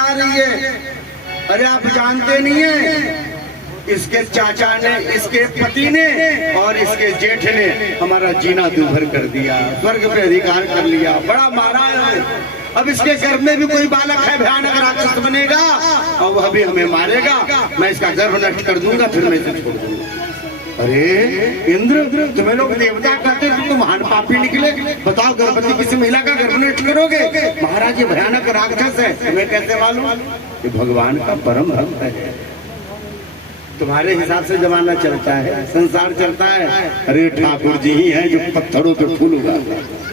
चिल्ला रही है। अरे आप जानते नहीं है, इसके चाचा ने, इसके पति ने और इसके जेठ ने हमारा जीना दूभर कर दिया, स्वर्ग पे अधिकार कर लिया, बड़ा मारा है। अब इसके गर्भ में भी कोई बालक है, भयानक राक्षस बनेगा और वह भी हमें मारेगा। मैं इसका गर्भ नष्ट कर दूंगा, फिर मैं इसे छोड़ दूंगा। अरे इंद्र, तुम्हें लोग देवता कहते हैं, तुम महान पापी निकले। बताओ, गर्भवती किसी महिला का गर्भ नष्ट करोगे? महाराज ये भयानक राक्षस है, तुम्हें कैसे मालूम? ये भगवान का परम भक्त है। तुम्हारे हिसाब से जमाना चलता है, संसार चलता है। अरे ठाकुर जी ही हैं जो पत्थरों पे फूल उगाते हैं।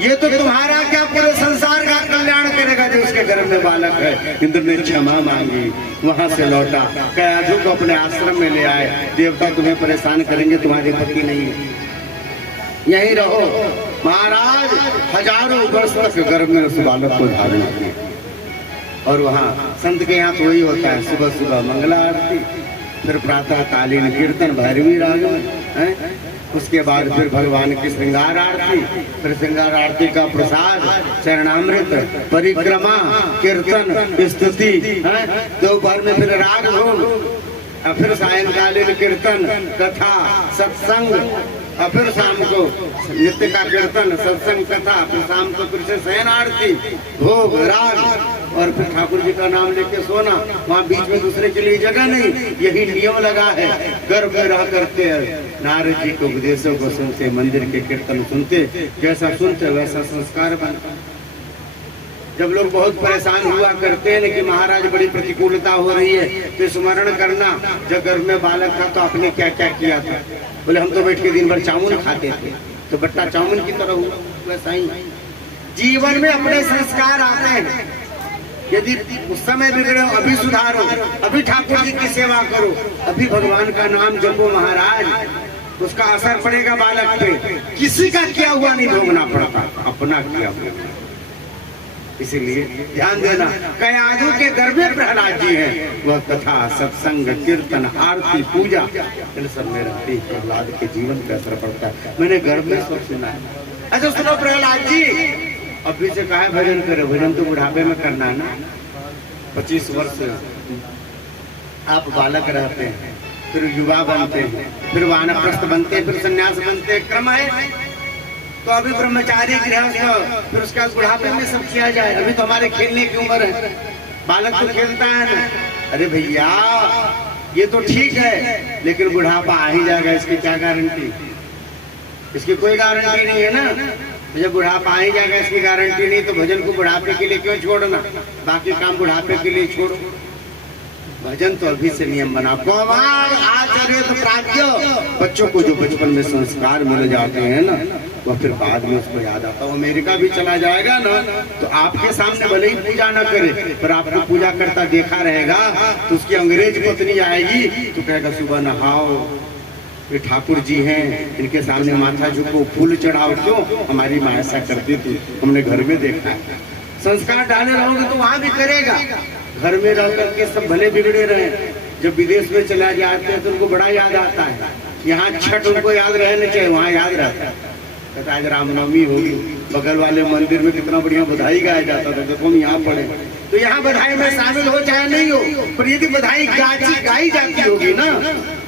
ये तो तुम्हारा क्या, पूरे संसार का कल्याण करेगा जो उसके गर्भ में बालक है। इंद्र ने क्षमा मांगी, वहां से लौटा, कयाधु को अपने आश्रम में ले आए। देवता तुम्हें परेशान करेंगे, तुम्हारे पति नहीं है, यहीं रहो। महाराज हजारों वर्ष तक गर्भ में उस बालक को धारण किया। और वहाँ संत के यहाँ तो वही होता है, सुबह सुबह मंगला आरती, फिर प्रातः कालीन कीर्तन भैरवी राग में, उसके बाद फिर भगवान की श्रृंगार आरती, फिर श्रृंगार आरती का प्रसाद, चरणामृत, परिक्रमा, कीर्तन, स्तुति, दोपहर में फिर राग भोग, फिर सायंकालीन कीर्तन, कथा, सत्संग, और फिर शाम को नित्य का कीर्तन, सत्संग, कथा, फिर शाम को फिर से शयन आरती, भोग, राग, और फिर ठाकुर जी का नाम लेके सोना। वहाँ बीच में दूसरे के लिए जगह नहीं, यही नियम लगा है। गर्भ में रह करते नारद जी के उपदेशों को सुनते, मंदिर के कीर्तन सुनते, जैसा सुनते वैसा संस्कार बनता। जब लोग बहुत परेशान हुआ करते हैं कि महाराज बड़ी प्रतिकूलता हो रही है, तो स्मरण करना, जब गर्भ में बालक था तो आपने क्या क्या किया था। बोले हम तो बैठ के दिन भर चावल खाते थे, तो बट्टा चावल की तरह हुआ। वैसा ही जीवन में अपने संस्कार आते हैं। यदि उस समय बिगड़े हो, अभी सुधारो, अभी ठाकुर जी की सेवा करो, अभी भगवान का नाम जपो महाराज, उसका असर पड़ेगा बालक पे। किसी का किया हुआ नहीं भोगना पड़ता, अपना किया हुआ। इसीलिए ध्यान देना, कयाधु के गर्भ में प्रहलाद जी हैं, वह कथा, सत्संग, कीर्तन, आरती, पूजा, इन सब में रहते ही प्रहलाद के जीवन पे असर पड़ता है। मैंने गर्भ में सब सुना है। अच्छा सुनो प्रहलाद जी, अभी से कहा भजन करो, भजन तो बुढ़ापे में करना है ना। 25 वर्ष आप बालक रहते हैं, फिर युवा बनते हैं, फिर वानप्रस्थ बनते हैं, फिर सन्यास बनते हैं, क्रम है। तो अभी ब्रह्मचारी गृहस्थ, फिर उसका बुढ़ापे में सब किया जाए। अभी तो हमारे खेलने की उम्र है, बालक तो खेलता है ना। अरे भैया ये तो ठीक है, लेकिन बुढ़ापा आ ही जाएगा, इसकी क्या गारंटी? इसकी कोई गारंटी नहीं है ना। जब बुढ़ापा आ ही जाएगा, इसकी गारंटी नहीं, तो भजन को बुढ़ापे के लिए क्यों छोड़ना? बाकी काम बुढ़ापे के लिए छोड़ो। भजन तो अभी से नियम बना। कौमार आचरित प्राज्ञ, बच्चों को जो बचपन में संस्कार मिल जाते हैं ना, वह फिर बाद में उसको याद आता है। अमेरिका भी चला जाएगा ना, तो आपके सामने भले ही पूजा न करे, पर आपको पूजा करता देखा रहेगा, तो उसकी अंग्रेज पत्नी आएगी तो कहेगा सुबह नहाओ, ये ठाकुर जी हैं, इनके सामने माथा झुको, फूल चढ़ाओ। क्यों? हमारी माँ ऐसा करती थी, हमने घर में देखा है। संस्कार डाले रहोगे तो वहाँ भी करेगा। घर में रह करके सब भले बिगड़े रहे, जब विदेश में चला जाते हैं तो उनको बड़ा याद आता है। यहाँ छठ उनको याद रहने चाहिए, वहाँ याद रहता है। कहता आज रामनवमी होगी, बगल वाले मंदिर में कितना बढ़िया बधाई गाया जाता था, देखो हम यहाँ पढ़े। तो यहाँ बधाई में शामिल हो चाहे नहीं हो, पर यदि बधाई गाई जाती होगी ना,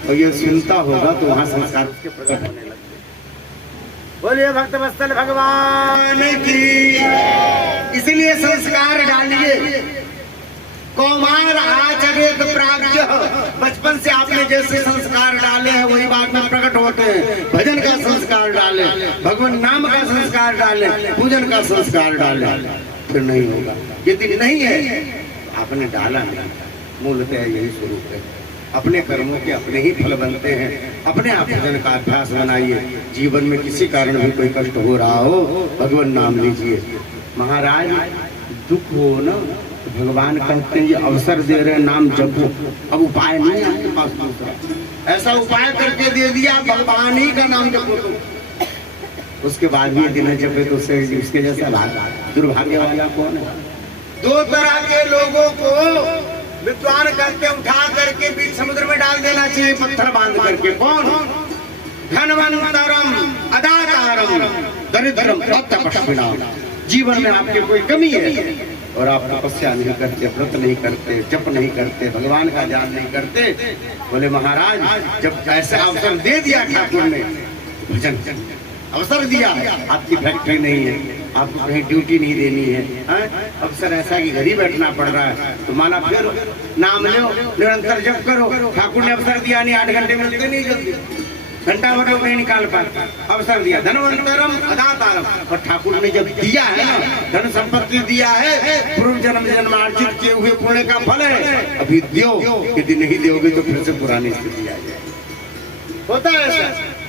और ये सुनता होगा, तो वहाँ संस्कार उसके प्रकट होने लगते। बोलिए भक्त वत्सल भगवान की। इसीलिए संस्कार डालिए। कौमार आचरित प्राज्ञ, बचपन से आपने जैसे संस्कार डाले हैं वही बाद में प्रकट होते हैं। भजन का संस्कार डाले, भगवान नाम का संस्कार डाले, पूजन का संस्कार डाले, फिर नहीं होगा। यदि नहीं है, आपने डाला नहीं, मूलतः यही स्वरूप है। अपने कर्मों के अपने ही फल बनते हैं। अपने आप भजन का अभ्यास बनाइए। जीवन में किसी कारण भी कोई कष्ट हो रहा हो, भगवान नाम लीजिए। महाराज दुख हो ना, तो भगवान कहते हैं ये अवसर दे रहे, नाम जपो। अब उपाय नहीं है आपके पास दूसरा, ऐसा उपाय करके दे दिया, भगवान ही का नाम जपो। तो उसके बाद भी दिन जपे तो उसके जैसा दुर्भाग्य वाला कौन है? दो तरह के लोगों को विद्वान करके उठा करके बीच समुद्र में डाल देना चाहिए, पत्थर बांध करके। कौन? धनवंतरम अदातारम दरिद्रम तपस्विनाम। जीवन में आपके कोई कमी है, और आप तपस्या नहीं करते, व्रत नहीं करते, जप नहीं करते, भगवान का ध्यान नहीं करते। बोले महाराज जब ऐसे अवसर दे दिया ठाकुर ने, भजन अवसर दिया, आपकी फैक्ट्री नहीं है, आपको कहीं ड्यूटी नहीं देनी है, अवसर ऐसा कि घर ही बैठना पड़ रहा है, तो माला फिर नाम लो, निरंतर जप करो। ठाकुर ने अवसर दिया नहीं, 8 घंटे मिलते नहीं जल्दी, घंटा भर नहीं निकाल पाते, अवसर दिया। धनवंतरम अदातारम, और ठाकुर ने जब दिया है ना, धन संपत्ति दिया है, पूर्व जन्म जन्मार्जित किए हुए पुण्य का फल है, अभी दो, यदि नहीं दोगे तो फिर से पुरानी स्थिति आ जाए। होता है ऐसा,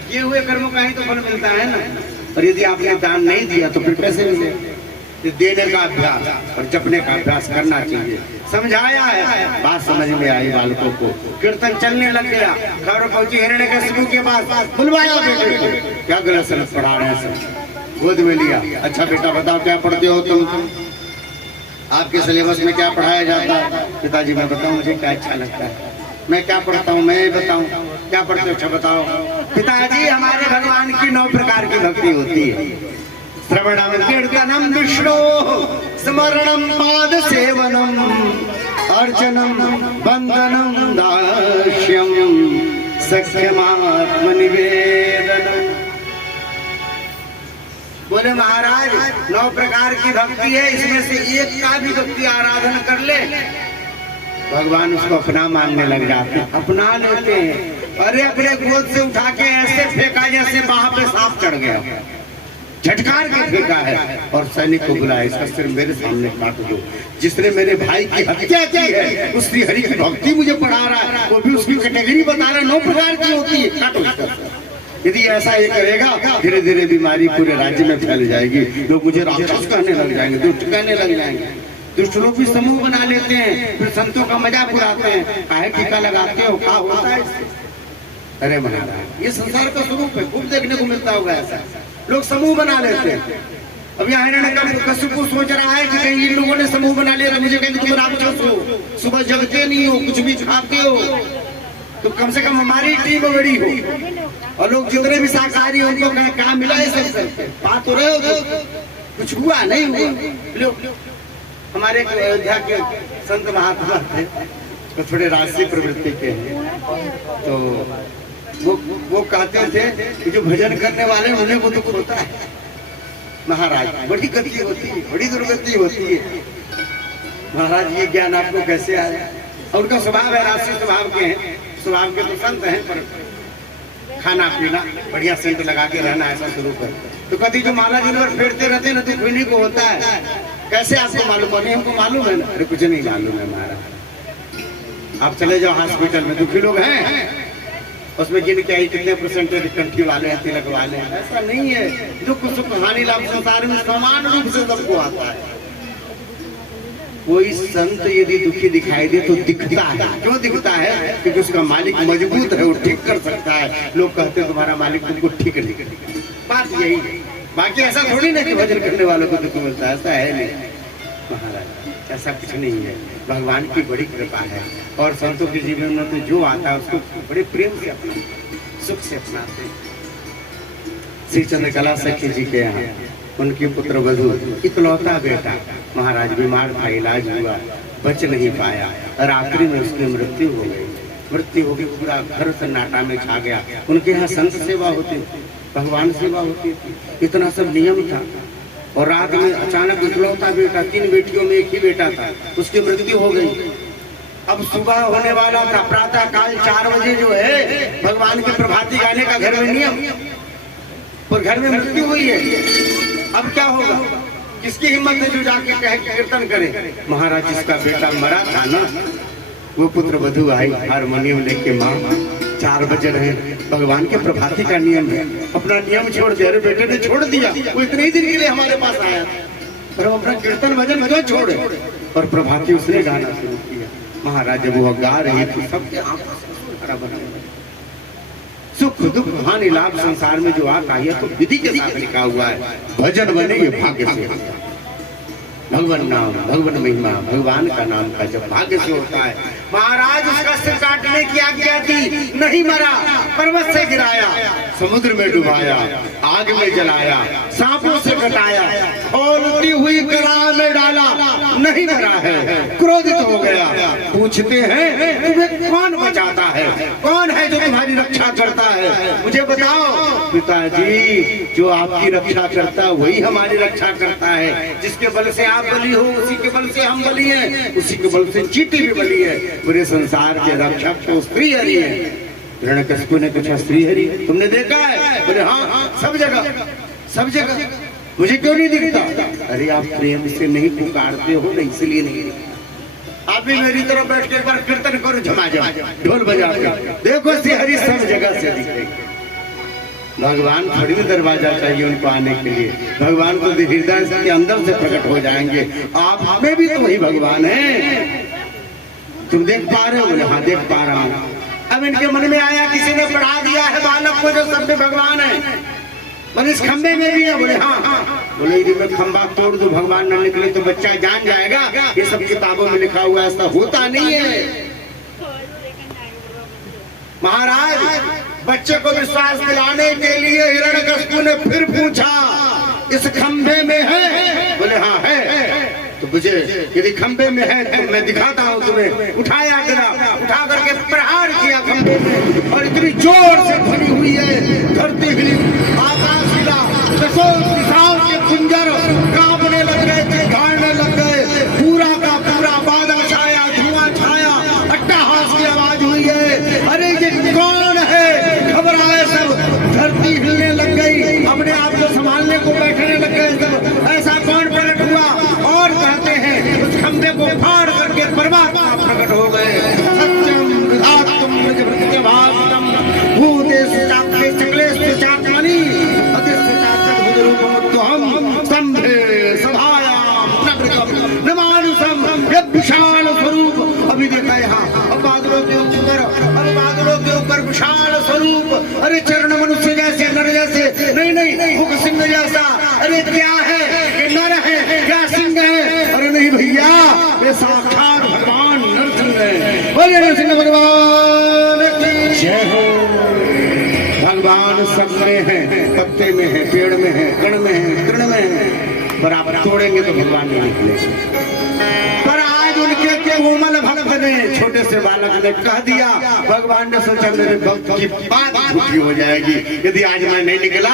किए हुए कर्मों का ही तो फल मिलता है ना। और यदि आपने दान नहीं दिया तो फिर कैसे मिले? देने का अभ्यास और जपने का अभ्यास करना चाहिए। समझाया है, बात समझ में आई बालकों को। कीर्तन चलने लग गया, खबर पहुंची हिरण्यकशिपु के पास, बुलवाया बेटे को, क्या गलत सलत पढ़ा रहे हैं सब, गोद में लिया। अच्छा बेटा बताओ क्या पढ़ते हो तुम, आपके सिलेबस में क्या पढ़ाया जाता है? पिताजी मैं बताऊं मुझे क्या अच्छा लगता है, मैं क्या पढ़ता हूँ, मैं बताऊं क्या पढ़ते हो? अच्छा बताओ। पिताजी हमारे भगवान की 9 प्रकार की भक्ति होती है। श्रवणम कीर्तनम विष्णु, स्मरणम पाद सेवनम, अर्चनम बंदनम दास्यम, सख्यमात्म निवेदनम। बोले महाराज 9 प्रकार की भक्ति है, इसमें से एक का भी भक्ति आराधना कर ले, भगवान उसको अपना मानने लग जाते हैं, अपना लेते हैं। अरे अपने गोद से उठा के ऐसे फेंका जैसे वहां पे सांप चढ़ गया, झटकार के फेंका है, और सैनिक को बुलाया, इसका सिर मेरे सामने काट दो। जिसने मेरे भाई की हत्या की है उस श्री हरि की भक्ति मुझे पढ़ा रहा है, वो भी उसकी कैटेगरी बता रहा है, 9 प्रकार की होती है, काटो इसका। यदि ऐसा ये करेगा धीरे धीरे बीमारी पूरे राज्य में फैल जाएगी, लोग मुझे राक्षस कहने लग जाएंगे, दुष्ट कहने लग जाएंगे। दुष्ट लोग भी समूह बना लेते हैं, फिर संतों का मजाक उड़ाते हैं, काहे टीका लगाते हो, क्या होता है इससे? अरे महाराज ये संसार का स्वरूप है, खूब देखने को मिलता होगा ऐसा, लोग समूह बना लेते हैं। अब यहाँ हिरण्यकशिपु सोच रहा है कि कहीं इन लोगों ने समूह बना लिया तो मुझे कहेंगे तुम राक्षस हो, सुबह जगते नहीं हो, कुछ भी खाते हो, तो कम से कम हमारी टीम बड़ी हो। और लोग जितने भी शाकाहारी हो उनको कहें कहाँ मिला है सब, बात हो रहे हो, कुछ हुआ नहीं हुआ। हमारे अयोध्या के संत महात्मा थे, तो थोड़े राजसी प्रवृत्ति के हैं, तो वो कहते थे कि जो भजन करने वाले उन्हें वो दुख होता है महाराज, बड़ी गति होती है, बड़ी दुर्गति होती है। महाराज ये ज्ञान आपको कैसे आया? और उनका स्वभाव है, राजसी स्वभाव के हैं, स्वभाव के तो संत हैं, पर खाना पीना बढ़िया सेंट लगा के रहना ऐसा शुरू कर। तो कभी जो माला दिन भर फेरते रहते ना, दुख उन्हीं को होता है। कैसे आपको मालूम है? हमको मालूम है ना। अरे कुछ नहीं मालूम है महाराज, आप चले जाओ हॉस्पिटल में, दुखी लोग हैं, उसमें गिनके आई कितने % कंठी वाले हैं, तिलक वाले हैं, ऐसा नहीं है। दुख सुख हानि लाभ संसार में समान रूप से सबको आता है। कोई संत यदि दुखी दिखाई दे तो दिखता है, क्यों दिखता है? क्योंकि उसका मालिक मजबूत है, वो ठीक कर सकता है। लोग कहते हैं तुम्हारा मालिक तुमको ठीक नहीं कर, बात यही है। बाकी ऐसा थोड़ी ना कि भजन करने वालों को दुख मिलता है, ऐसा है नहीं महाराज, ऐसा कुछ नहीं है। भगवान की बड़ी कृपा है, और संतों के जीवन में तो जो आता है उसको बड़े प्रेम से अपना, सुख से अपनाते हैं। श्री चंद्रकला सखी जी के यहाँ उनकी पुत्र वधू इकलौता बेटा महाराज बीमार था, इलाज हुआ, बच नहीं पाया, और आखिरी में उसकी मृत्यु हो गई। मृत्यु हो गई, पूरा घर सन्नाटा में छा गया। उनके यहाँ संत सेवा होती थी, भगवान सेवा होती थी, इतना सब नियम था। और रात में अचानक इकलौता बेटा, 3 बेटियों में एक ही बेटा था, उसकी मृत्यु हो गई। अब सुबह होने वाला था, प्रातः काल 4 बजे जो है भगवान की प्रभाती गाने का घर में नियम, और घर में मृत्यु हुई है। अब क्या होगा? किसकी हिम्मत है जो जाके कहे कीर्तन करे? महाराज जिसका बेटा मरा था ना, वो पुत्र वधू आई हारमोनियम लेके, माँ 4 बजे रहे, भगवान के प्रभाती का नियम है, अपना नियम छोड़ दिया। अरे बेटे ने छोड़ दिया, वो इतने ही दिन के लिए हमारे पास आया था, पर हम अपना कीर्तन भजन क्यों छोड़े? और प्रभाती उसने गाना शुरू किया। महाराज जब वो गा रही थी, सबके आंखों से हरा बना। सुख दुख हानि लाभ संसार में जो आता है तो विधि के साथ लिखा हुआ है, भजन बने ये भाग्य से। भगवान नाम, भगवान महिमा, भगवान का नाम का जब भाग्य से होता है। महाराज उसका सिर काटने की आज्ञा थी, नहीं मरा, पर्वत से गिराया, समुद्र में डुबाया, आग में जलाया, सांपों से कटाया, खौलती हुई कला में डाला, नहीं मरा है, क्रोधित हो गया। पूछते हैं तुम्हें कौन बचाता है, कौन है जो तुम्हारी रक्षा करता है, मुझे बताओ। पिताजी, जो आपकी रक्षा करता है वही हमारी रक्षा करता है। जिसके बल से आप बली हो, उसी के बल से हम बली हैं, उसी के बल से चींटी भी बली है। पूरे संसार के रक्षक तो स्त्री हरि है। हिरण्यकशिपु ने पूछा, स्त्री हरि तुमने देखा है? बोले हाँ, सब जगह, सब जगह। मुझे क्यों नहीं दिखता? अरे आप प्रेम से नहीं पुकारते हो ना, इसलिए नहीं दिखता। आप भी मेरी तरफ बैठ के एक बार कीर्तन करो, झमाझम ढोल बजा के देखो, श्री हरि सब जगह से दिखेगी। भगवान थोड़ी भी दरवाजा चाहिए उनको आने के लिए, भगवान तो हृदय के अंदर से प्रकट हो जाएंगे। आप में भी तो वही भगवान है। तुम देख पा रहे हो? बोले हाँ देख पा रहा हूँ। अब इनके मन में आया, किसी ने पढ़ा दिया है बालक को जो सब में भगवान है, बोले इस खंबे में भी है। बोले हाँ। बोले यदि मैं खंबा तोड़ दूं, भगवान न निकले तो बच्चा जान जाएगा। ये सब किताबों में लिखा हुआ, ऐसा होता नहीं है। महाराज, बच्चे को विश्वास दिलाने के लिए हिरण्यकशिपु ने फिर पूछा, इस खंबे में है? बोले हाँ है। तो मुझे यदि खंबे में है तो मैं दिखाता हूँ तुम्हें। उठाया गदा, उठा करके प्रहार किया खंबे में, और इतनी जोर से ध्वनि हुई है, धरती हिली, आकाश हिला, दसों दिशाओं के कुंजर कांपने लग गए थे, भागने लग गए। पूरा का पूरा बादल छाया, धुआं छाया, अट्टहास की आवाज हुई है। अरे ये कौन है? घबराए सब, धरती हिलने लग गई, अपने आप को संभालने को बैठने लग गए सब। ऐसा कौन प्रकट हुआ? और कहते हैं उस खंबे को फाड़ करके परमात्मा प्रकट हो गए। सत्यम विधातुम निजभृत्यभासम भूतेषु चाक्रे चक्लेषु चात्मनि अतिष्ठ चाक्रुद्रूपमुत्तमं संभे सभायां नगृतम नमानुषम विशाल स्वरूप। अभी देखा यहाँ, अब बादलों के ऊपर, अब बादलों के ऊपर विशाल स्वरूप। अरे चरण मनुष्य जैसे, नर जैसे, नहीं मुख सिंह जैसा। अरे क्या है? ये नर है क्या सिंह है? अरे नहीं भैया, ये साक्षात भगवान नरसिंह है। बोलिए नरसिंह भगवान की जय हो। भगवान सब में है, पत्ते में है, पेड़ में है, कण में है, तृण में है, पर आप तोड़ेंगे तो भगवान नहीं निकलेंगे। पर आज उनके कोमल भक्त ने, छोटे से बालक ने कह दिया, भगवान ने सोचा मेरे भक्त की बात झूठी हो जाएगी। यदि आज मैं नहीं निकला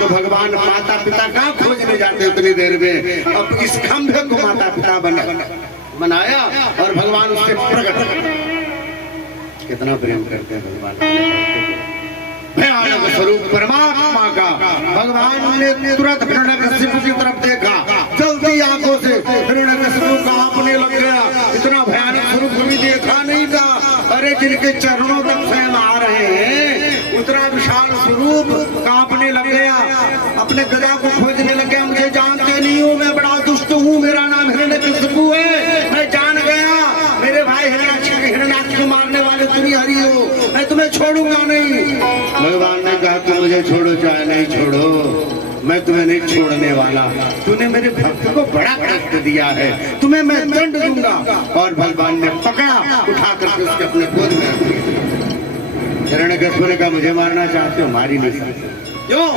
तो भगवान माता पिता कहाँ खोजने जाते उतनी देर में। अब इस खंभे को माता पिता बनाया और भगवान उससे प्रकट। कितना प्रेम करते हैं भगवान, भयानक स्वरूप परमात्मा का। भगवान ने तुरंत हिरण्यकशिपु की तरफ देखा, जल्दी आंखों से हिरण्यकशिपु कांपने लग गया। इतना भयानक स्वरूप कभी देखा नहीं था। अरे जिनके चरणों तक स्वयं आ रहे हैं, उतना विशाल स्वरूप कांपने लग गया। अपने गदा को खोजने लग गया, मुझे जानते नहीं हो, मैं बड़ा दुष्ट हूँ, मेरा नाम हिरण्यकशिपु है, मैं जान गया। मेरे भाई हिरण्याक्ष को मारने वाले तुम ही हरि हो, मैं तुम्हें छोड़ूंगा नहीं। भगवान ने कहा तुम मुझे छोड़ो चाहे नहीं छोड़ो, मैं तुम्हें नहीं छोड़ने वाला। तूने मेरे भक्त को बड़ा कष्ट दिया है, तुम्हें मैं दंड दूंगा। और भगवान ने पकड़ा, उठा करके उसके अपने गोद में रख दिया। हिरण्यकशिपु ने कहा मुझे मारना चाहते हो, मारी नहीं सकते। क्यों?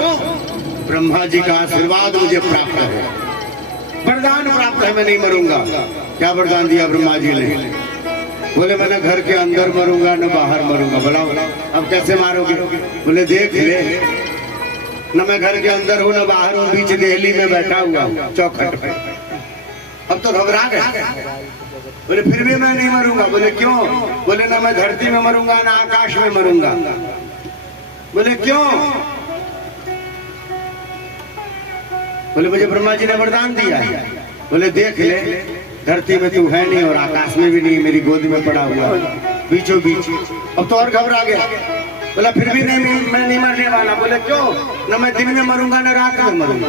ब्रह्मा जी का आशीर्वाद मुझे प्राप्त है, वरदान प्राप्त है, मैं नहीं मरूंगा। क्या वरदान दिया ब्रह्मा जी ने? बोले मैं न घर के अंदर मरूंगा न बाहर मरूंगा। बोला अब कैसे मारोगे? बोले देख ले, न मैं घर के अंदर हूँ न बाहर हूँ, बीच देहली में बैठा हुआ हूँ चौखट पे। अब तो घबरा गए। बोले फिर भी मैं नहीं मरूंगा। बोले क्यों? बोले ना मैं धरती में मरूंगा ना आकाश में मरूंगा। बोले क्यों? बोले मुझे ब्रह्मा जी ने वरदान दिया है। बोले देख ले, धरती में तू है नहीं और आकाश में भी नहीं, मेरी गोद में पड़ा हुआ बीचों बीच। अब तो और घबरा गया। बोला फिर भी नहीं, मैं नहीं मरने वाला। बोले क्यों? न मैं दिन में मरूंगा न रात में मरूंगा।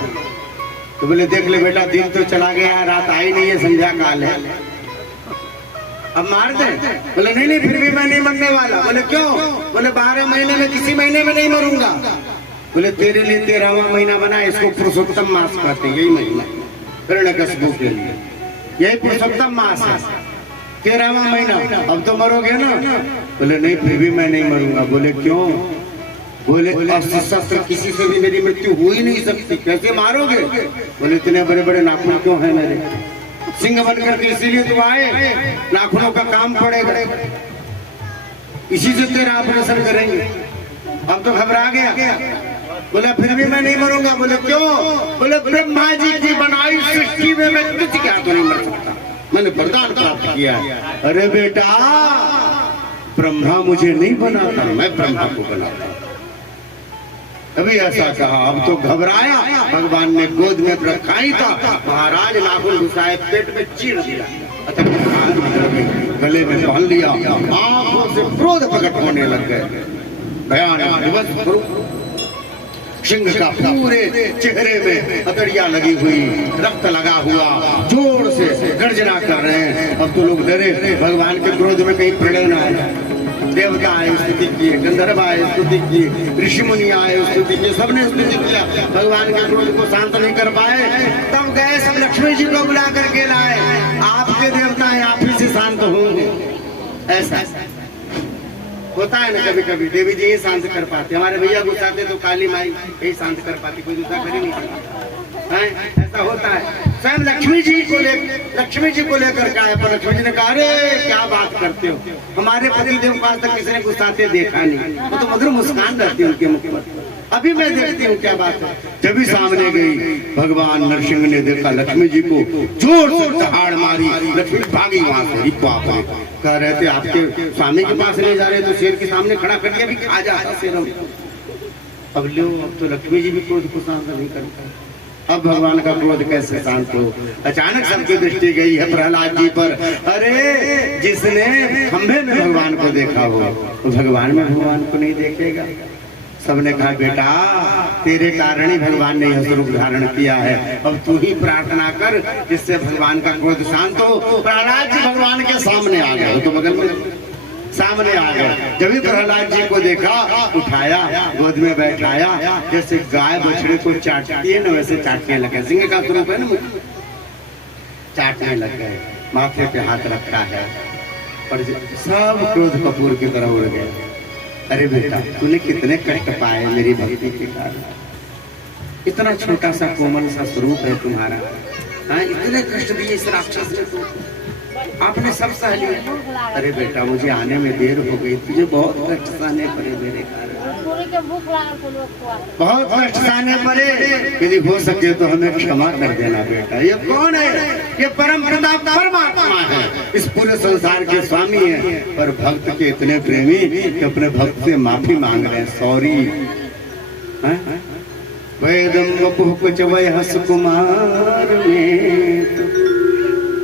तो बोले देख ले बेटा, दिन तो चला गया, रात आई नहीं है, संध्या काल है, अब मार दे। बोले नहीं फिर भी मैं नहीं मरने वाला। बोले क्यों? बोले 12 महीने में किसी महीने में नहीं मरूंगा। बोले तेरे लिए 13वां महीना बना, इसको पुरुषोत्तम मास कहते हैं, यही महीना हिरण्यकशिपु के लिए। यही पुरुषोत्तम मास है, 13वां महीना। अब तो मरोगे ना? बोले नहीं, फिर भी मैं नहीं मरूंगा। बोले क्यों? बोले अस्त्र शस्त्र किसी से भी मेरी मृत्यु हो ही नहीं सकती, कैसे मारोगे? बोले इतने बड़े बड़े नाखून क्यों है मेरे? सिंह बनकर के इसीलिए तो आए, नाखूनों का काम पड़ेगा, इसी से तेरा ऑपरेशन करेंगे। अब तो घबरा गया। बोला फिर भी मैं नहीं मरूंगा। बोले क्यों? बोले ब्रह्मा जी की बनाई सृष्टि में मैं किसी के हाथों नहीं मर सकता, मैंने वरदान प्राप्त किया। अरे बेटा, ब्रह्मा मुझे नहीं बनाता, मैं ब्रह्मा को बनाता। अभी ऐसा कहा। अब तो घबराया, भगवान ने गोद में रखा ही था, महाराज नाखून घुसाए पेट में चीर दिया, गले में बांध लिया, आंखों से क्रोध प्रकट होने लग गए। भयानक दिवस, सिंह का पूरे चेहरे में हथड़ियां लगी हुई, रक्त लगा हुआ, जोर से गर्जना कर रहे हैं। अब तो लोग डरे, भगवान के क्रोध में कहीं प्रलय न आए। देवता आए स्तुति किए, गंधर्व आए स्तुति किए, ऋषि मुनि आए स्तुति किए, सबने स्तुति किया, भगवान के क्रोध को शांत नहीं कर पाए। तब गए सब लक्ष्मी जी को बुला करके लाए, आपके देवता हैं, आप ही से शांत होंगे। ऐसा होता है ना, कभी कभी देवी जी ही शांत कर पाते, हमारे भैया गुस्साते तो काली माई यही शांत कर पाती, कोई दूसरा कर ही नहीं सकता है। ऐसा होता है। स्वयं लक्ष्मी जी को लेकर के आए, पर लक्ष्मी जी ने कहा अरे क्या बात करते हो, हमारे पति देव पास तक किसी ने गुस्साते देखा नहीं, वो तो मधुर मुस्कान रहती है उनके मुख पर। अभी मैं देखती हूँ क्या बात है। जब भी सामने गई, भगवान नरसिंह ने देखा लक्ष्मी जी को, जोर से दहाड़ मारी, लक्ष्मी भागी वहां से। कह रहे थे आपके स्वामी के पास ले जा रहे, तो शेर के सामने खड़ा करके भी खा जाता शेर। अब लो, अब तो लक्ष्मी जी भी क्रोध को शांत नहीं करता। अब भगवान का क्रोध कैसे शांत हो? अचानक सबकी दृष्टि गई है प्रहलाद जी पर। अरे जिसने खंभे में भगवान को देखा हो, तो भगवान में भगवान को नहीं देखेगा? सबने कहा बेटा, तेरे कारण ही भगवान ने यह स्वरूप धारण किया है, अब तू ही प्रार्थना कर जिससे भगवान का क्रोध शांत हो। प्रहलाद जी भगवान के सामने आ गए, तो बगल में सामने आ गए। जब भी प्रहलाद जी को देखा, उठाया, गोद में बैठाया, जैसे गाय बछड़े को चाटती है ना, वैसे चाटने लगे। सिंह का स्वरूप है ना, चाटने लग गए। माथे पे हाथ रखा है, पर सब क्रोध कपूर की तरह उड़ गए। अरे बेटा, तूने कितने कष्ट पाए मेरी भक्ति के कारण, इतना छोटा सा कोमल सा स्वरूप है तुम्हारा, हाँ, इतने कष्ट दिए इस राक्षस ने, तो आपने सब सह लिया। अरे बेटा, मुझे आने में देर हो गई, तुझे बहुत कष्ट सहने पड़े मेरे कारण, बहुत कष्ट सहने पड़े। यदि हो सके तो हमें क्षमा कर देना बेटा। ये कौन है? ये परम पिता परमात्मा है, इस पूरे संसार के स्वामी है, पर भक्त के इतने प्रेमी कि अपने भक्त से माफी मांग रहे हैं, सॉरी। वेदम वपुः कुच वयः सुकुमार में,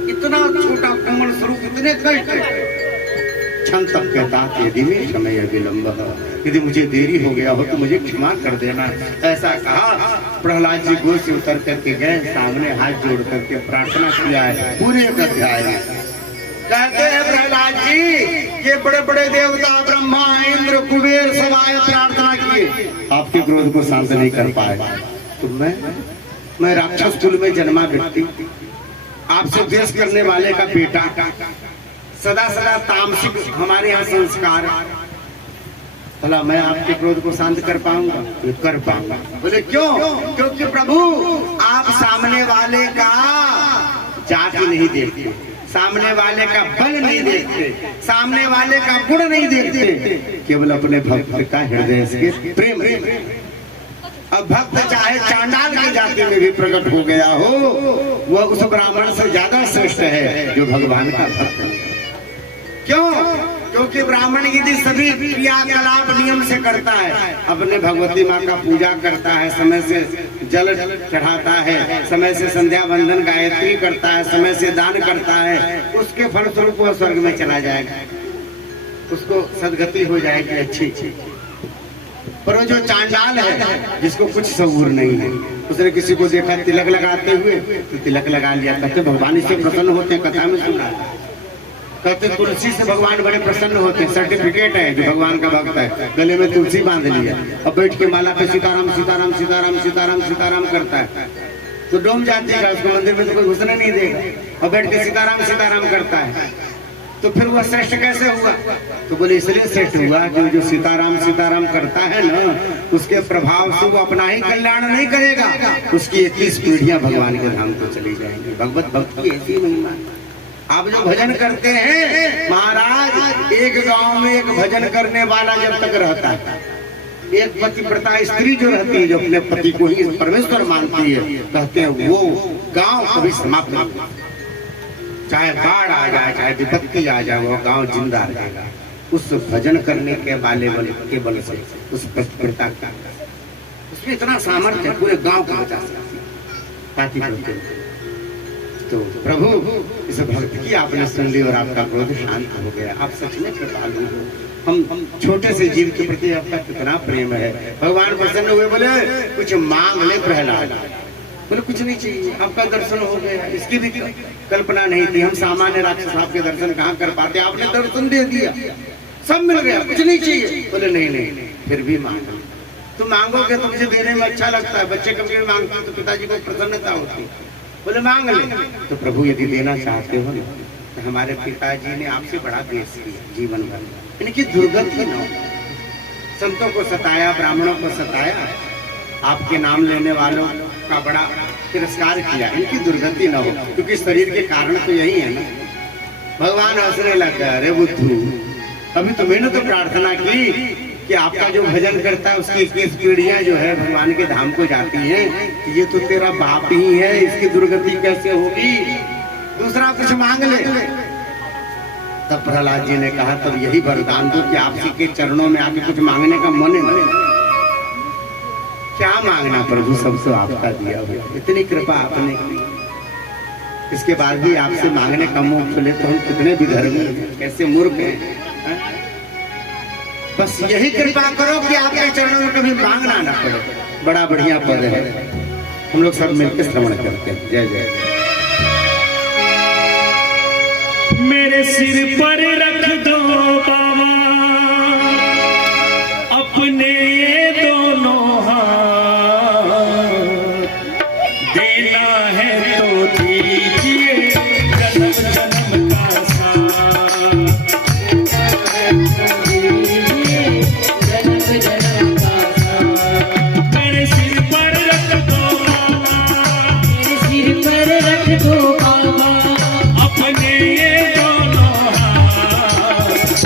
इतना छोटा कोमल स्वरूप, इतने कष्ट। क्षण तक कहता यदि में समय विलंब, यदि मुझे देरी हो गया हो तो मुझे क्षमा कर देना। ऐसा कहा। प्रहलाद जी गोद से उतर करके गए, सामने हाथ जोड़ करके प्रार्थना किया है पूरे एक अध्याय में। कहते हैं प्रहलाद जी, ये बड़े बड़े देवता ब्रह्मा इंद्र कुबेर सब आए, प्रार्थना किए, आपके क्रोध को शांत नहीं कर पाए। तो मैं राक्षस कुल में जन्मा व्यक्ति, आपसे द्वेष करने वाले का बेटा, सदा सदा तामसिक हमारे यहाँ संस्कार, भला मैं आपके क्रोध को शांत कर पाऊंगा? कर पाऊंगा। बोले क्यों? क्योंकि प्रभु आप सामने वाले का जाति नहीं देखते, सामने वाले का बल नहीं देखते, सामने वाले का गुण नहीं देखते, केवल अपने भक्त का हृदय से प्रेम। अब भक्त चाहे चांडाल की जाति में भी प्रकट हो गया हो, वह उस ब्राह्मण से ज्यादा श्रेष्ठ है जो भगवान का भक्त है। क्यों? क्योंकि ब्राह्मण यदि सभी क्रियाकलाप नियम से करता है, अपने भगवती माँ का पूजा करता है, समय से जल चढ़ाता है, समय से संध्या वंदन गायत्री करता है, समय से दान करता है, उसके फलस्वरूप वह स्वर्ग में चला जाएगा, उसको सदगति हो जाएगी अच्छी। पर वो जो चांडाल है, जिसको कुछ शऊर नहीं है, उसने किसी को देखा तिलक लगाते हुए तो तिलक लगा लिया, कहते भगवान इससे प्रसन्न होते हैं। कथा में सुना, कहते तुलसी से भगवान बड़े प्रसन्न होते हैं, सर्टिफिकेट है जो भगवान का भक्त है, गले में तुलसी बांध लिया, अब बैठ के माला पे सीताराम सीताराम सीताराम सीताराम सीताराम करता है, तो डोम जाती है, उसको मंदिर में तो कोई घुसने नहीं देगा। और बैठ के सीताराम सीताराम करता है, तो फिर वह श्रेष्ठ कैसे हुआ? तो बोले इसलिए श्रेष्ठ हुआ कि जो सीताराम सीताराम करता है ना, उसके प्रभाव से वो अपना ही कल्याण नहीं करेगा, उसकी 21 पीढ़ियां भगवान के धाम को चली जाएंगी। भगवत भक्ति ऐसी महिमा। आप जो भजन करते हैं महाराज, एक गांव में एक भजन करने वाला जब तक रहता है, एक पतिव्रता स्त्री जो रहती है, जो अपने पति को ही परमेश्वर मानती है, कहते हैं वो गांव कभी समाप्त नहीं होता। चाहे बाढ़ आ जाए, चाहे विपत्ति आ जाए, वो गांव जिंदा रहेगा उस भजन करने के वाले के बल से, उस पतिव्रता का। उसमें इतना सामर्थ्य है, पूरे गांव को बचा सकती है। तो प्रभु इस भक्त की आपने सुन ली और आपका क्रोध शांत हो गया। आप सच में कृपालु हो। हम छोटे से जीव के प्रति आपका कितना प्रेम है। भगवान प्रसन्न हुए, बोले कुछ मांग ले प्रहलाद। बोले कुछ नहीं चाहिए, आपका दर्शन हो गया। इसकी भी कल्पना नहीं थी। हम सामान्य राक्षस आपके दर्शन कहाँ कर पाते, आपने दर्शन दे दिया, सब मिल गया, कुछ नहीं चाहिए। बोले नहीं नहीं, फिर भी मांगो। तो मांगोगे तो मुझे देने में अच्छा लगता है। बच्चे कभी भी मांगते हैं तो पिताजी को प्रसन्नता होती। बोले मांग ले। तो प्रभु यदि देना चाहते हो तो हमारे पिताजी ने आपसे बड़ा द्वेष किया जीवन भर, इनकी दुर्गति न हो। संतों को सताया, ब्राह्मणों को सताया, आपके नाम लेने वालों का बड़ा तिरस्कार किया, इनकी दुर्गति न हो, क्योंकि शरीर के कारण तो यही है ना। भगवान हंसने लगा, अरे बुद्धू, अभी तो मैंने तो प्रार्थना की कि आपका जो भजन करता है उसकी 21 पीढ़ियां जो है भगवान के धाम को जाती हैं। ये तो तेरा बाप ही है, इसकी दुर्गति कैसे होगी? दूसरा कुछ मांग ले। तब प्रहलाद जी ने कहा, तब यही वरदान दो कि आपसी के चरणों में आके कुछ मांगने का मन है। क्या मांगना प्रभु, सब तो आपका दिया हुआ। इतनी कृपा आपने की, इसके बाद भी आपसे मांगने का मुंह खुले तो हम कितने विधर्मी हैं, कैसे मूर्ख हैं। बस यही कृपा करो कि आपके चरणों में कभी मांगना ना पड़े। बड़ा बढ़िया पद है, हम लोग सब मिलकर श्रवण करते हैं। जय जय। मेरे सिर पर रख दो बाबा अपने ये दोनों हाथ, देना है तो दीजिए जन्म जन्म का साथ। मेरे सिर पर रख दो बाबा, मेरे सिर पर रख दो बाबा अपने ये दोनों हाथ,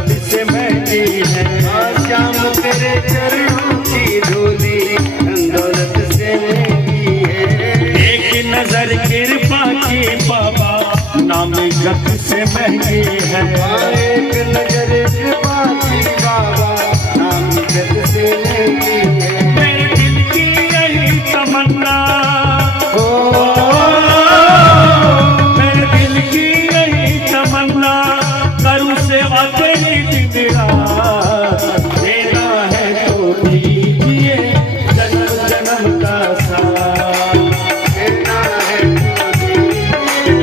दौलत से महंगी है। श्याम तेरे चरणों की धूली धन दौलत से महंगी है। एक नजर कृपा की बाबा नाम इज्जत से महंगी है। एक नजर कृपा की बाबा नाम इज्जत से महंगी है। मेरे दिल की यही तमन्ना ओ मेरे दिल की यही तमन्ना करूँ सेवा तेरी दिन रात। देना है तो दीजिए जन्म जन्म का साथ। देना है तो दीजिए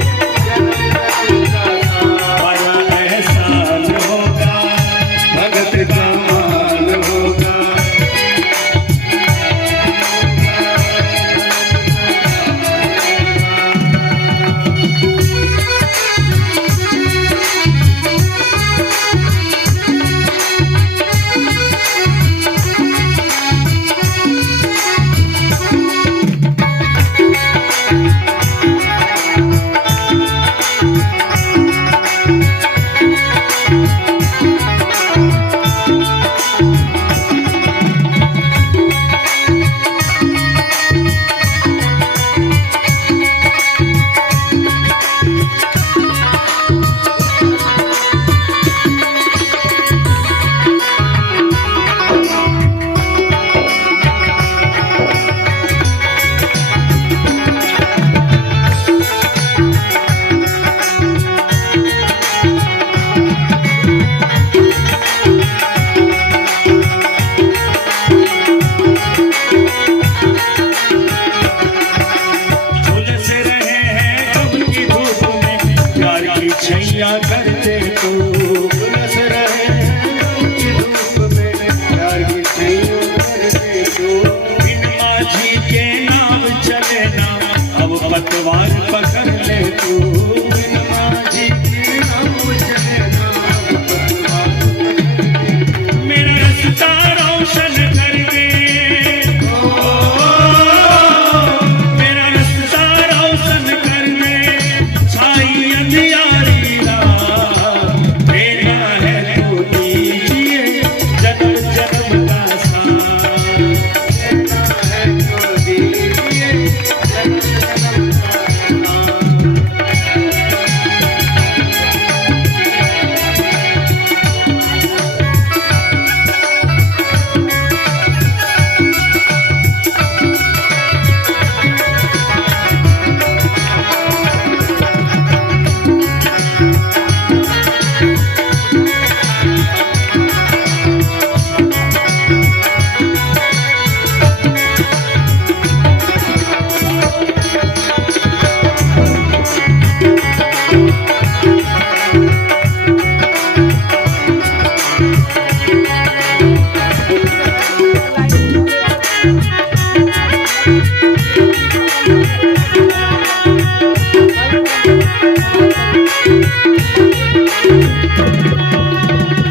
जन्म जन्म का साथ। बड़ा एहसान होगा भगत का मान होगा। झुलस रहे हैं गम की धूप में प्यार की छैया करते तो। झुलस रहे हैं गम की धूप में प्यार की छैया करते तो। बिन माझी के नाम चले ना अब पतवार पकड़ ले तू। बिन माझी के नाम चले ना पतवार मेरा रास्ता रोशन कर दे मेरा रास्ता रोशन कर दे छाई अंधियारी रात। देना है तो दीजिए जन्म जन्म का साथ। देना है तो दीजिए जन्म जन्म का साथ।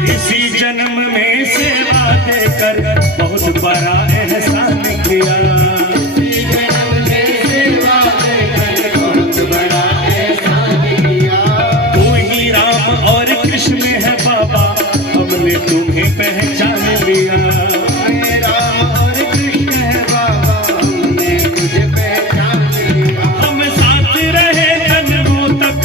इसी जन्म में सेवा देकर बहुत बड़ा एहसान किया। इसी जन्म में सेवा देकर बहुत बड़ा एहसान किया। तू ही राम और कृष्ण है बाबा हमने तुम्हें पहचान लिया। हे राम और कृष्ण है बाबा हमने तुझे पहचान लिया। हम साथ रहे जन्मों तक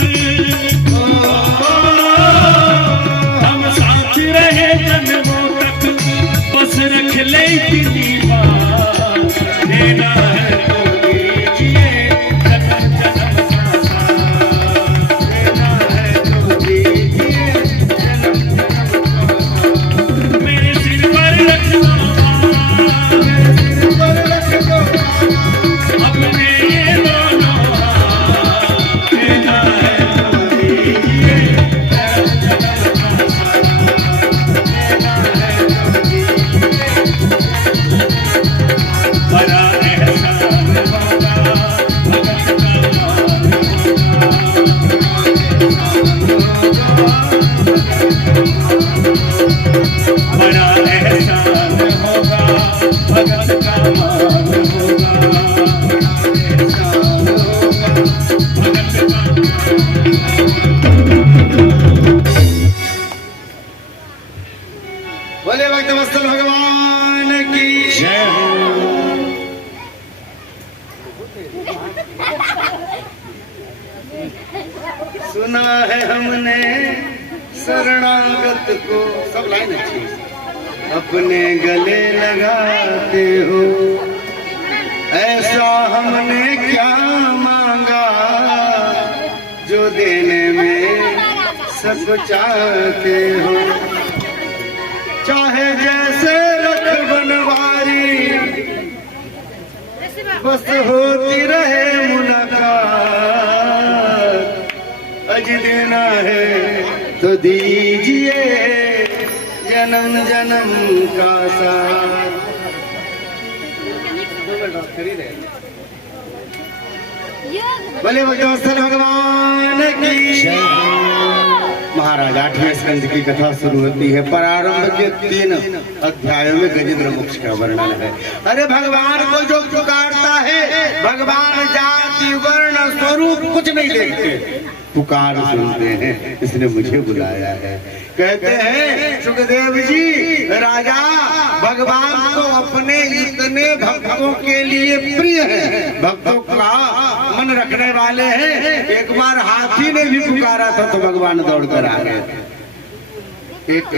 हम साथ रहे जन्मों तक बस रख ले इतनी बात। देना है तो दीजिए जन्म जन्म का साथ। देना है तो दीजिए जन्म जन्म का साथ। मेरे सिर पर रख दो मेरे सिर पर रख दो अपने ये दोनों हाथ। देना है तो दीजिए जन्म जन्म का साथ। देना है तो दीजिए बोले भक्तवत्सल भगवान की जय हो। सुना है हमने शरणागत को, सब लाइन अच्छी, अपने गले लगाते हो, ऐसा हमने क्या मांगा जो देने में सब चाहते हो। चाहे जैसे रख बनवारी बस होती रहे मुलाकात, अज देना है तो दीजिए जन्म जन्म का साथ। बोले भक्तवत्सल भगवान की। महाराज 8वें स्कंद की कथा शुरू होती है। प्रारंभ के 3 अध्यायों में गजेंद्र मोक्ष का वर्णन है। अरे भगवान को जो पुकारता है, भगवान जाति वर्ण स्वरूप कुछ नहीं देखते, पुकार सुनते हैं। इसने मुझे बुलाया है। कहते हैं सुखदेव जी, राजा भगवान तो अपने इतने भक्तों के लिए प्रिय है, भक्तों का मन रखने वाले हैं। एक बार हाथी ने भी पुकारा था तो भगवान दौड़ कर आ गए। एक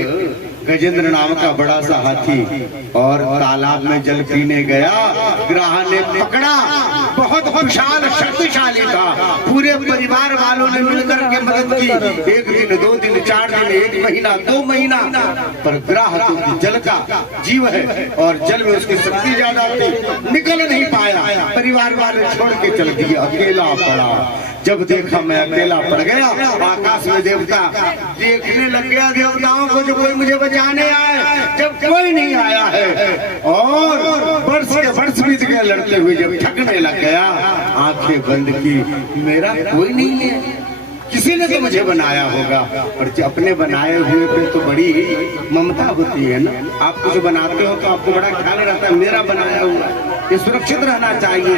गजेंद्र नाम का बड़ा सा हाथी और तालाब में जल पीने गया, ग्राह ने पकड़ा, बहुत विशाल शक्तिशाली था। पूरे परिवार वालों ने मिलकर के मदद की। 1 दिन 2 दिन 4 दिन 1 महीना 2 महीना, पर ग्राह तो जल का जीव है और जल में उसकी शक्ति ज्यादा थी, निकल नहीं पाया। परिवार वाले छोड़ के चल दिए, अकेला पड़ा। जब देखा मैं अकेला पड़ गया, आकाश में देवता देखने लग गया देवताओं को जो कोई मुझे बचाने आए। जब कोई नहीं आया है और वर्ष के वर्ष बीत गए लड़ते हुए, जब थकने लग गया, आंखें बंद की, मेरा कोई नहीं है, किसी ने तो मुझे बनाया होगा। और अपने बनाए हुए पे तो बड़ी ममता होती है ना। आप कुछ बनाते हो तो आपको बड़ा ख्याल रहता है, मेरा बनाया हुआ ये सुरक्षित रहना चाहिए।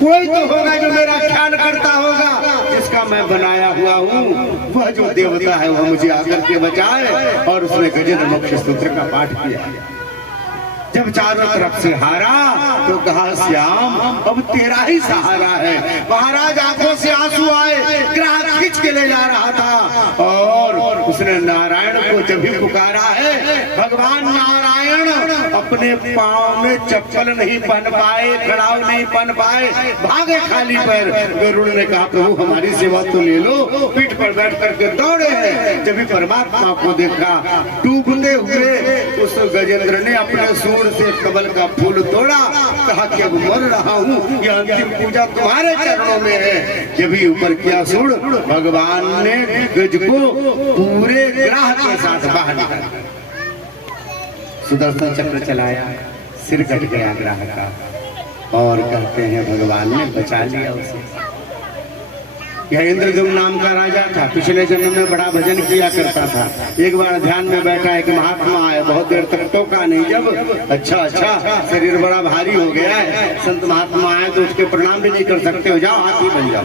कोई तो होगा जो मेरा ख्याल करता होगा, जिसका मैं बनाया हुआ हूँ। वह जो देवता है वह मुझे आकर के बचाए। और उसने गजेंद्र मोक्ष सूत्र का पाठ किया। जब चारों तरफ से हारा तो कहा, श्याम अब तेरा ही सहारा है। महाराज आंखों से आंसू आए, ग्राह खींच के ले जा रहा था और उसने नारायण को जब भी पुकारा है, भगवान नारायण अपने पांव में चप्पल नहीं पहन पाए, खड़ाव नहीं पहन पाए, भागे खाली पैर। गरुड़ ने कहा, प्रभु हमारी सेवा तो ले लो। पीठ पर बैठ करके दौड़े हैं। जब भी परमात्मा को देखा डूबते हुए, उस गजेंद्र ने अपने सूंड से कमल का फूल तोड़ा, कहा कि अब मर रहा हूँ, यह अंतिम पूजा तुम्हारे चरणों में है। जब भी ऊपर किया सूंड, भगवान ने गज को पूरे ग्राह के साथ बाहर निकाला, सुदर्शन चक्र चलाया, सिर कट गया ग्राह का। और कहते हैं भगवान ने बचा लिया उसे। यह इंद्रद्युम्न नाम का राजा था, पिछले जन्म में बड़ा भजन किया करता था। एक बार ध्यान में बैठा एक महात्मा आया, बहुत देर तक टोका नहीं। जब अच्छा शरीर बड़ा भारी हो गया है, संत महात्मा आए तो उसके प्रणाम भी नहीं कर सकते हो, जाओ हाथी बन जाओ।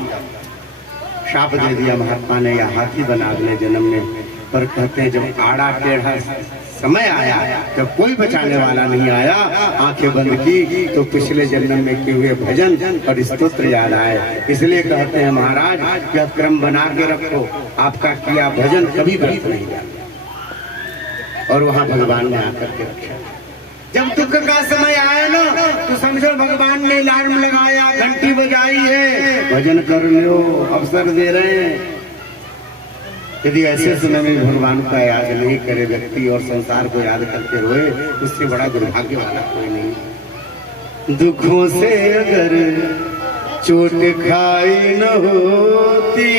शाप दे दिया महात्मा ने, या हाथी बना अगले जन्म में। पर कहते हैं जब आड़ा टेढ़ा समय आया, जब कोई बचाने वाला नहीं आया, आंखें बंद की तो पिछले जन्म में किए हुए भजन और स्तोत्र याद आए। इसलिए कहते हैं महाराज, यह क्रम बना के रखो, आपका किया भजन कभी व्यर्थ नहीं जाता। और वहां भगवान ने आकर के रखा। जब दुख का समय आया ना, तो समझो भगवान ने अलार्म लगाया, घंटी बजाई है, भजन कर लो, अवसर दे रहे हैं। यदि ऐसे समय में भगवान का याद नहीं करे व्यक्ति और संसार को याद करते रोए, उससे बड़ा दुर्भाग्य वाला कोई नहीं। दुखों से अगर चोट खाई न होती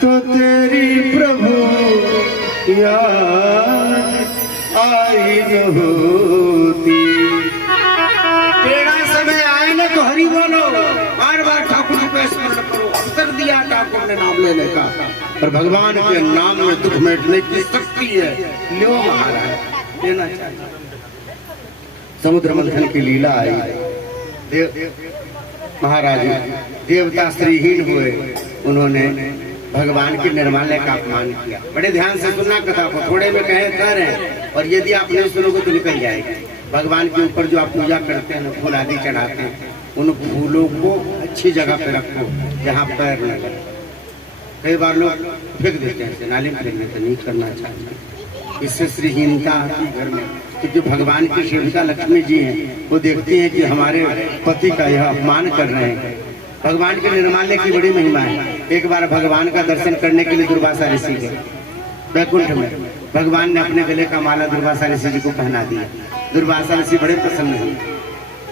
तो तेरी प्रभु याद आई न होती। टेढ़ा समय आए ना तो हरि बोलो, बार बार ठाकुर को स्मरण करो। अवसर दिया ठाकुर ने नाम लेने का, और भगवान के नाम में दुख मिटने की शक्ति है। लो महाराज, लेना चाहिए। समुद्र मंथन की लीला आई। महाराज देवता श्रीहीन हुए, उन्होंने भगवान के निर्माल्य का अपमान किया। बड़े ध्यान से सुनना कथा को, थोड़े में कहे कर हैं और यदि आप नहीं सुनोगे तो निकल जाएगी। भगवान के ऊपर जो आप पूजा करते हैं, फूल आदि चढ़ाते हैं, उन फूलों को अच्छी जगह पे रखो जहाँ पैर न लगे। कई बार लोग फेंक देते हैं, नाली में फेंक देते, नहीं करना चाहिए। इससे श्रीहीनता आती घर में। क्योंकि भगवान की सेविका लक्ष्मी जी हैं, वो देखती हैं कि हमारे पति का यह अपमान कर रहे हैं। भगवान के निर्माल्य की बड़ी महिमा है। एक बार भगवान का दर्शन करने के लिए दुर्वासा ऋषि गए वैकुंठ में। भगवान ने अपने गले का माला दुर्वासा ऋषि जी को पहना दिया। दुर्वासा ऋषि बड़े प्रसन्न हुए।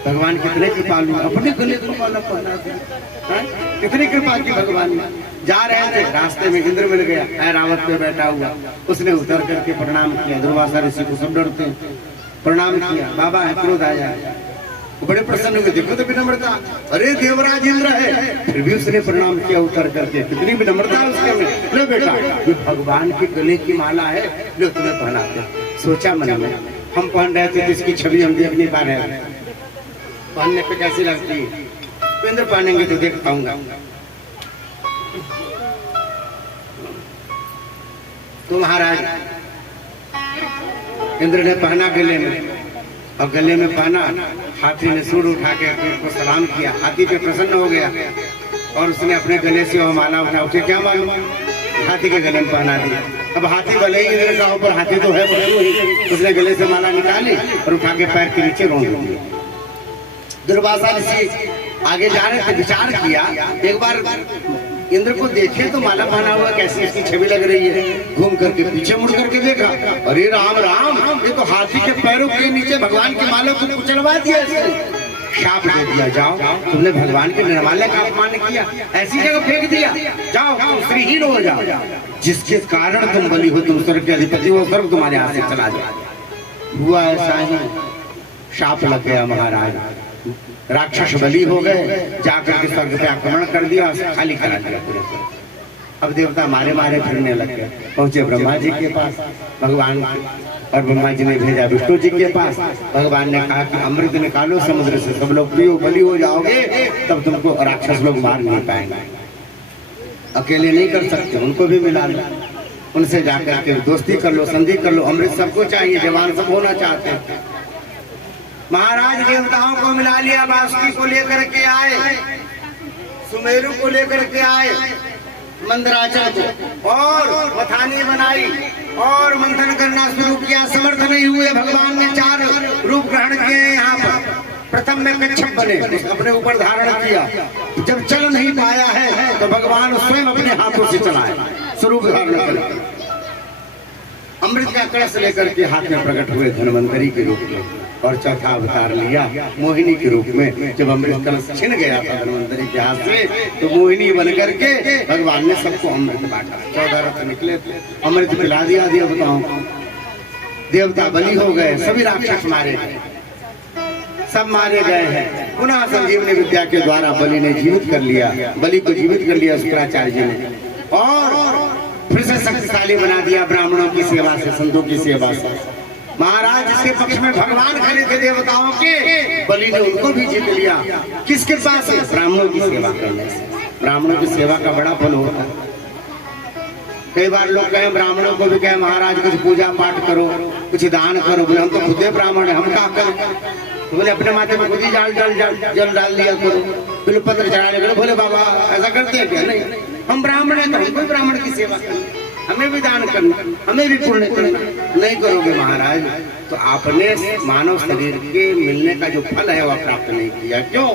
भगवान कितने कृपालु, अपने गले को माला पहना दिया, कितनी कृपा की भगवान ने। जा रहे थे, रास्ते में इंद्र मिल गया, ऐरावत पे बैठा हुआ। उसने उतर करके प्रणाम किया। दुर्वासा ऋषि को सब डरते हैं, प्रणाम किया। बाबा है, क्रोध आया। वो बड़े प्रसन्न हुए, देखो तो विनम्रता, अरे देवराज इंद्र है, फिर भी उसने प्रणाम किया उतर करके। कितनी विनम्रता उसके में। लो बेटा, ये भगवान के गले की माला है, लो तुम्हें पहनाते। सोचा मन में, हम पहन रहे थे तो इसकी छवि हम देख नहीं पा रहे, पहनने पे कैसी लगती है। तो इंद्र पहनेंगे तो देख पाऊंगा। तो महाराज इंद्र ने पहना गले में, और गले में पहना। हाथी ने सूंड उठा के अपने को सलाम किया। हाथी पे प्रसन्न हो गया और उसने अपने गले से वो माला उठा, उसे क्या मालूम, हाथी के गले में पहना दिया। अब हाथी भले ही इंद्र का ऊपर, हाथी तो है ही, उसने गले से माला निकाली और उठा के पैर के नीचे रोक दिया। दुर्वासा ऋषि आगे जा रहे थे, विचार किया, एक बार इंद्र को देखे तो माला पहना हुआ कैसी इसकी छवि लग रही है। घूम करके पीछे मुड़ करके देखा, अरे राम राम, ये तो हाथी के पैरों के नीचे भगवान की माला को कुचलवा दिया इसने। शाप दे दिया, जाओ तुमने भगवान के निर्माल्य का अपमान किया, ऐसी जगह फेंक दिया, जाओ तुम श्रीहीन हो जाओ। जिसके कारण तुम बलि हो, तुम स्वर्ग के अधिपति हो, स्वर्ग तुम्हारे हाथ से चला जाए। हुआ ऐसा ही, शाप लग गया महाराज। राक्षस बलि हो गए, जाकर के स्वर्ग पे आक्रमण कर दिया, खाली करा दिया पूरे स्वर्ग। अब देवता मारे मारे फिरने लग गए। पहुंचे ब्रह्मा जी के पास भगवान, और ब्रह्मा जी ने भेजा विष्णु जी के पास। भगवान ने कहा कि अमृत निकालो समुद्र से, सब लोग पियो, बलि हो जाओगे, तब तुमको राक्षस लोग मार नहीं पाएंगे। अकेले नहीं कर सकते, उनको भी मिला लो, उनसे जाकर के दोस्ती कर लो, संधि कर लो। अमृत सबको चाहिए, जवान सब होना चाहते हैं। महाराज देवताओं को मिला लिया, बासुकी को लेकर के आए, सुमेरु को लेकर के आए, मंदराचल को, और मथानी बनाई और मंथन करना शुरू किया। समर्थ नहीं हुए, भगवान ने 4 रूप ग्रहण किए यहाँ पर। प्रथम में कच्छप बने, अपने ऊपर धारण किया। जब चल नहीं पाया है तो भगवान स्वयं अपने हाथों से चलाए, स्वरूप धारण कर अमृत का कलश लेकर के हाथ में प्रकट हुए धन्वंतरी के रूप में, और चौथा अवतार लिया मोहिनी के रूप में। जब अमृत कलश छिन गया था धन्वंतरी के हाथ से, तो मोहिनी बन करके भगवान ने सबको अमृत बांटा। 14 रथ निकले थे, अमृत पिला दिया देवताओं को। देवता बलि हो गए, सभी राक्षस मारे गए, सब मारे गए हैं। पुनः संजीवनी विद्या के द्वारा बलि ने जीवित कर लिया, बलि को जीवित कर लिया शुक्राचार्य जी ने, और फिर से शक्तिशाली बना दिया ब्राह्मणों की सेवा से, संतों की सेवा से। महाराज जिसके पक्ष में भगवान खड़े थे देवताओं के, बलि ने उनको भी जीत लिया। किसके पास? ब्राह्मणों की सेवा करने से। ब्राह्मणों की सेवा का बड़ा फल होता है। कई बार लोग कहें, ब्राह्मणों को भी कहें महाराज कुछ पूजा पाठ करो, कुछ दान करो। बोले हम तो खुद ब्राह्मण है, हम क्या करें? तो बोले अपने माथे में खुद ही जल डाल दिया करो, बिलपत्र चढ़ाने करो। बोले बाबा ऐसा करते हैं क्या? नहीं, हम ब्राह्मण है तो हमको ब्राह्मण की सेवा करनी, हमें भी दान करना, हमें भी पुण्य करना। नहीं करोगे महाराज तो आपने मानव शरीर के मिलने का जो फल है वह प्राप्त नहीं किया। क्यों?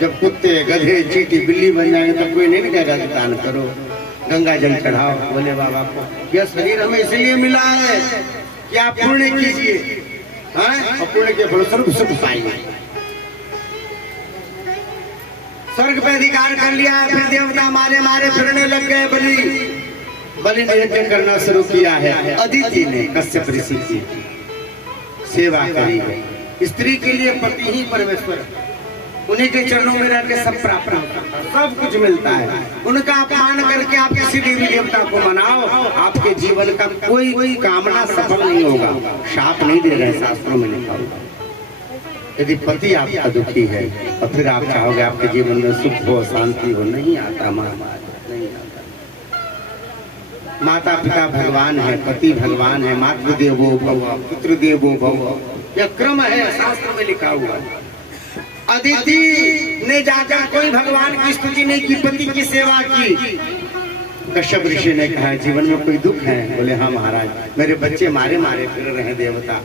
जब कुत्ते, गधे, चींटी, बिल्ली बन जाएंगे तो कोई नहीं कहेगा कि दान करो, गंगा जल चढ़ाओ। बोले बाबा को यह शरीर हमें इसलिए मिला है कि आप पुण्य कीजिए, और पुण्य के फलस्वरूप सुख पाएंगे। स्वर्ग पे अधिकार कर लिया, फिर देवता मारे मारे फिरने लग गए। बलि ने यज्ञ करना शुरू किया है। अदिति ने कश्यप ऋषि की सेवा करी है। स्त्री के लिए पति ही परमेश्वर, उन्हीं के चरणों में रह के सब प्राप्त होता है, सब कुछ मिलता है। उनका अपमान करके आप किसी देवी देवता को मनाओ, आपके जीवन का कोई कामना सफल नहीं होगा। शाप नहीं दे रहे, शास्त्रों में लिखा होगा। यदि पति आपका दुखी है और फिर आप चाहोगे आपके जीवन में सुख हो, शांति हो, नहीं आता महाराज, नहीं आता। माता पिता भगवान है, पति भगवान है, मातृ देवो भव, पुत्र देवो भव, यह क्रम है, शास्त्र में लिखा हुआ। अदिति ने जाकर कोई भगवान की स्तुति नहीं की, पति की सेवा की। कश्यप ऋषि ने कहा जीवन में कोई दुख है? बोले हाँ महाराज, मेरे बच्चे मारे मारे फिर रहे देवता।